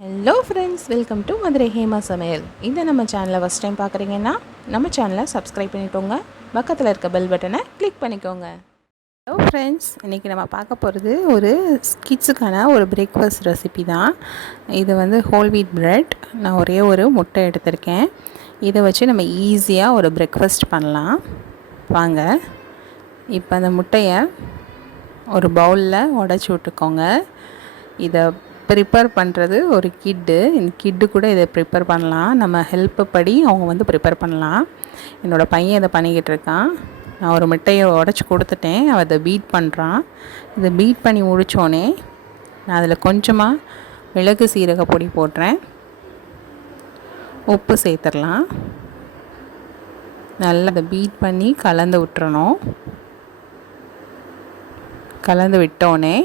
Hello friends, welcome to Madurai Hema சமையல். இந்த நம்ம சேனலை ஃபஸ்ட் டைம் பார்க்குறீங்கன்னா நம்ம சேனலை சப்ஸ்கிரைப் பண்ணிக்கோங்க. பக்கத்தில் இருக்க பெல் பட்டனை கிளிக் பண்ணிக்கோங்க. ஹலோ ஃப்ரெண்ட்ஸ், இன்றைக்கி நம்ம பார்க்க போகிறது ஒரு கிட்ஸுக்கான ஒரு பிரேக்ஃபாஸ்ட் ரெசிபி தான். இது வந்து ஹோல் வீட் பிரெட். நான் ஒரே ஒரு முட்டை எடுத்திருக்கேன். இதை வச்சு நம்ம ஈஸியாக ஒரு பிரேக்ஃபாஸ்ட் பண்ணலாம். வாங்க, இப்போ அந்த முட்டையை ஒரு பவுலில் உடச்சி விட்டுக்கோங்க. இதை ப்ரிப்பேர் பண்ணுறது ஒரு இந்த கிட்டு கூட இதை ப்ரிப்பேர் பண்ணலாம். நம்ம ஹெல்ப்பு படி அவங்க வந்து ப்ரிப்பேர் பண்ணலாம். என்னோடய பையன் இதை பண்ணிக்கிட்டு இருக்கான். நான் ஒரு மிட்டையை உடச்சி கொடுத்துட்டேன். அவன் அதை பீட் பண்ணுறான். இதை பீட் பண்ணி முடித்தோடனே நான் அதில் கொஞ்சமாக மிளகு சீரக பொடி போடுறேன். உப்பு சேர்த்துடலாம். நல்லா அதை பீட் பண்ணி கலந்து விட்டுறணும். கலந்து விட்டோடனே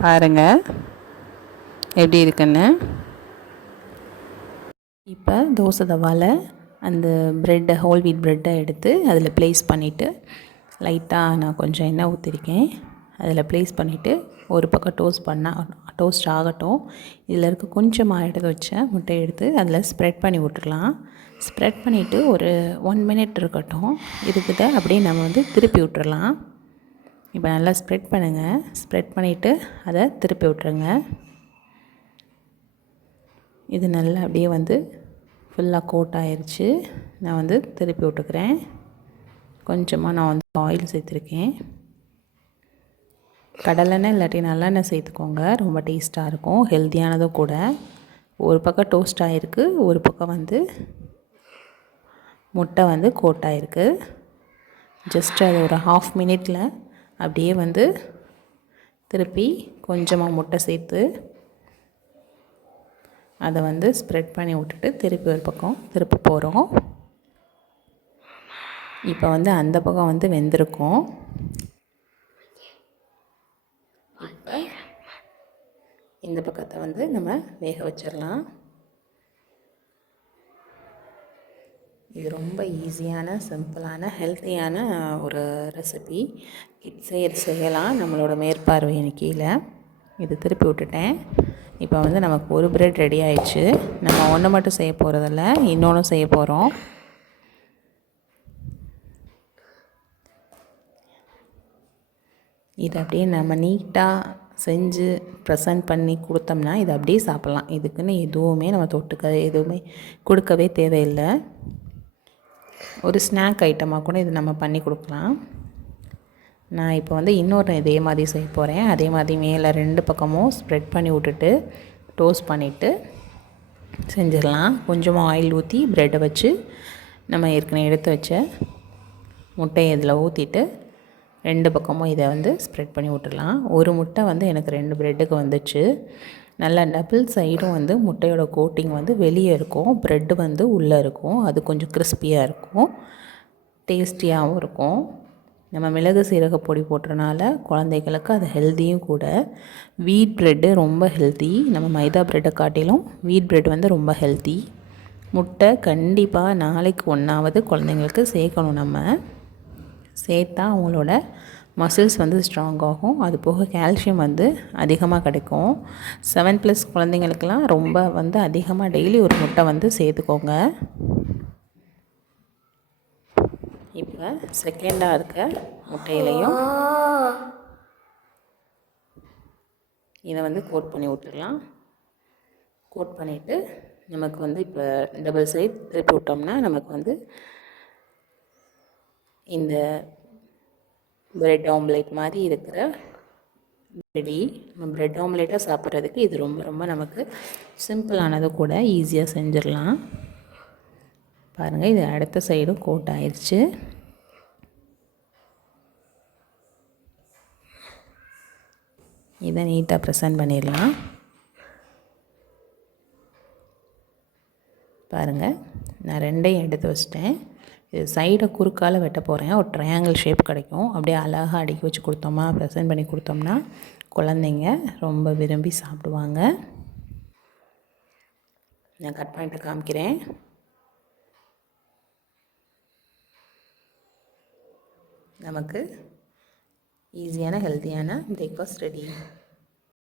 பாருங்கள் எப்படி இருக்குன்னு. இப்போ தோசை தவாவில் அந்த ப்ரெட்டை, ஹோல் வீட் ப்ரெட்டை எடுத்து அதில் ப்ளேஸ் பண்ணிவிட்டு லைட்டாக நான் கொஞ்சம் எண்ணெய் ஊற்றிருக்கேன். அதில் ப்ளேஸ் பண்ணிவிட்டு ஒரு பக்கம் டோஸ்ட் ஆகட்டும். இதில் இருக்க கொஞ்சமாக எடுத்து வச்ச முட்டையை எடுத்து அதில் ஸ்ப்ரெட் பண்ணி விட்டுடலாம். ஸ்ப்ரெட் பண்ணிவிட்டு ஒரு 1 மினிட் இருக்கட்டும். இதுக்கிட்ட அப்படியே நம்ம வந்து திருப்பி விட்டுறலாம். இப்போ நல்லா ஸ்ப்ரெட் பண்ணுங்கள். ஸ்ப்ரெட் பண்ணிவிட்டு அதை திருப்பி விட்டுருங்க. இது நல்லா அப்படியே வந்து ஃபுல்லாக கோட் ஆயிடுச்சு. நான் வந்து திருப்பி விட்டுக்கிறேன். கொஞ்சமாக நான் வந்து ஆயில் சேர்த்துருக்கேன். கடலெண்ணெய் இல்லாட்டி நல்லெண்ணெய் சேர்த்துக்கோங்க. ரொம்ப டேஸ்ட்டாக இருக்கும், ஹெல்த்தியானதும் கூட. ஒரு பக்கம் டோஸ்ட் ஆகிருக்கு, ஒரு பக்கம் வந்து முட்டை வந்து கோட் ஆகிருக்கு. ஜஸ்ட் அது ஒரு 1/2 மினிட்டில் அப்படியே வந்து திருப்பி கொஞ்சமாக முட்டை சேர்த்து அதை வந்து ஸ்ப்ரெட் பண்ணி விட்டுட்டு திருப்பி ஒரு பக்கம் திருப்பி போகிறோம். இப்போ வந்து அந்த பக்கம் வந்து வெந்திருக்கும். இப்போ இந்த பக்கத்தை வந்து நம்ம வேக வச்சிடலாம். இது ரொம்ப ஈஸியான, சிம்பிளான, ஹெல்த்தியான ஒரு ரெசிபி. கிட்ஸ் செய்யலாம் நம்மளோட மேற்பார்வையின் கீழே. இது திருப்பி விட்டுட்டேன். இப்போ வந்து நமக்கு ஒரு பிரெட் ரெடி ஆயிடுச்சு. நம்ம ஒன்று மட்டும் செய்ய போகிறதில்ல, இன்னொன்று செய்ய போகிறோம். இதை அப்படியே நம்ம நீட்டாக செஞ்சு ப்ரெசன்ட் பண்ணி கொடுத்தோம்னா இதை அப்படியே சாப்பிட்லாம். இதுக்குன்னு எதுவுமே நம்ம எதுவுமே கொடுக்கவே தேவையில்லை. ஒரு ஸ்நாக் ஐட்டமாக கூட இது நம்ம பண்ணி கொடுக்கலாம். நான் இப்போ வந்து இன்னொரு இதே மாதிரி செய்ய போகிறேன். அதே மாதிரி மேலே 2 பக்கமும் ஸ்ப்ரெட் பண்ணி விட்டுட்டு டோஸ்ட் பண்ணிவிட்டு செஞ்சிடலாம். கொஞ்சமாக ஆயில் ஊற்றி ப்ரெட்டை வச்சு நம்ம ஏற்கனவே எடுத்து வச்ச முட்டையை இதில் ஊற்றிட்டு 2 பக்கமும் இதை வந்து ஸ்ப்ரெட் பண்ணி விட்டுடலாம். ஒரு முட்டை வந்து எனக்கு 2 ப்ரெட்டுக்கு வந்துச்சு. நல்லா டபுள் சைடும் வந்து முட்டையோட கோட்டிங் வந்து வெளியே இருக்கும், ப்ரெட்டு வந்து உள்ளே இருக்கும். அது கொஞ்சம் கிறிஸ்பியாக இருக்கும், டேஸ்டியாகவும் இருக்கும். நம்ம மிளகு சீரக பொடி போட்டுறனால குழந்தைகளுக்கு அது ஹெல்த்தியும் கூட. வீட் ப்ரெட்டு ரொம்ப ஹெல்த்தி. நம்ம மைதா ப்ரெட்டை காட்டிலும் வீட் ப்ரெட் வந்து ரொம்ப ஹெல்த்தி. முட்டை கண்டிப்பாக நாளைக்கு 1ஆவது குழந்தைங்களுக்கு சேர்க்கணும். நம்ம சேர்த்தா அவங்களோட மசில்ஸ் வந்து ஸ்ட்ராங் ஆகும். அது போக கால்சியம் வந்து அதிகமாக கிடைக்கும். 7+ குழந்தைங்களுக்கெல்லாம் ரொம்ப வந்து அதிகமாக டெய்லி ஒரு முட்டை வந்து சேர்த்துக்கோங்க. இப்போ செகண்டாக இருக்க முட்டையிலையும் இதை வந்து கோட் பண்ணி விட்டுடலாம். கோட் பண்ணிவிட்டு நமக்கு வந்து இப்போ டபுள் சைட் திருப்பி விட்டோம்னா நமக்கு வந்து இந்த பிரெட் ஆம்லேட் மாதிரி இருக்கிற ரெடி. நம்ம பிரெட் ஆம்லேட்டாக சாப்பிட்றதுக்கு இது ரொம்ப ரொம்ப நமக்கு சிம்பிளானது கூட, ஈஸியாக செஞ்சிடலாம். பாருங்கள், இது அடுத்த சைடும் கோட் ஆயிடுச்சு. இதை நீட்டாக ப்ரெசன்ட் பண்ணிடலாம். பாருங்கள், நான் 2ஐயும் எடுத்து வச்சிட்டேன். இது சைடை குறுக்கால் வெட்ட போகிறேன். ஒரு ட்ரையாங்கிள் ஷேப் கிடைக்கும். அப்படியே அழகாக அடுக்கி வச்சு கொடுத்தோம்னா, ப்ரெசன்ட் பண்ணி கொடுத்தோம்னா குழந்தைங்க ரொம்ப விரும்பி சாப்பிடுவாங்க. நான் கட் பண்ணிட்டு காமிக்கிறேன். நமக்கு ஈஸியான ஹெல்த்தியான பிரேக்ஃபாஸ்ட் ரெடி.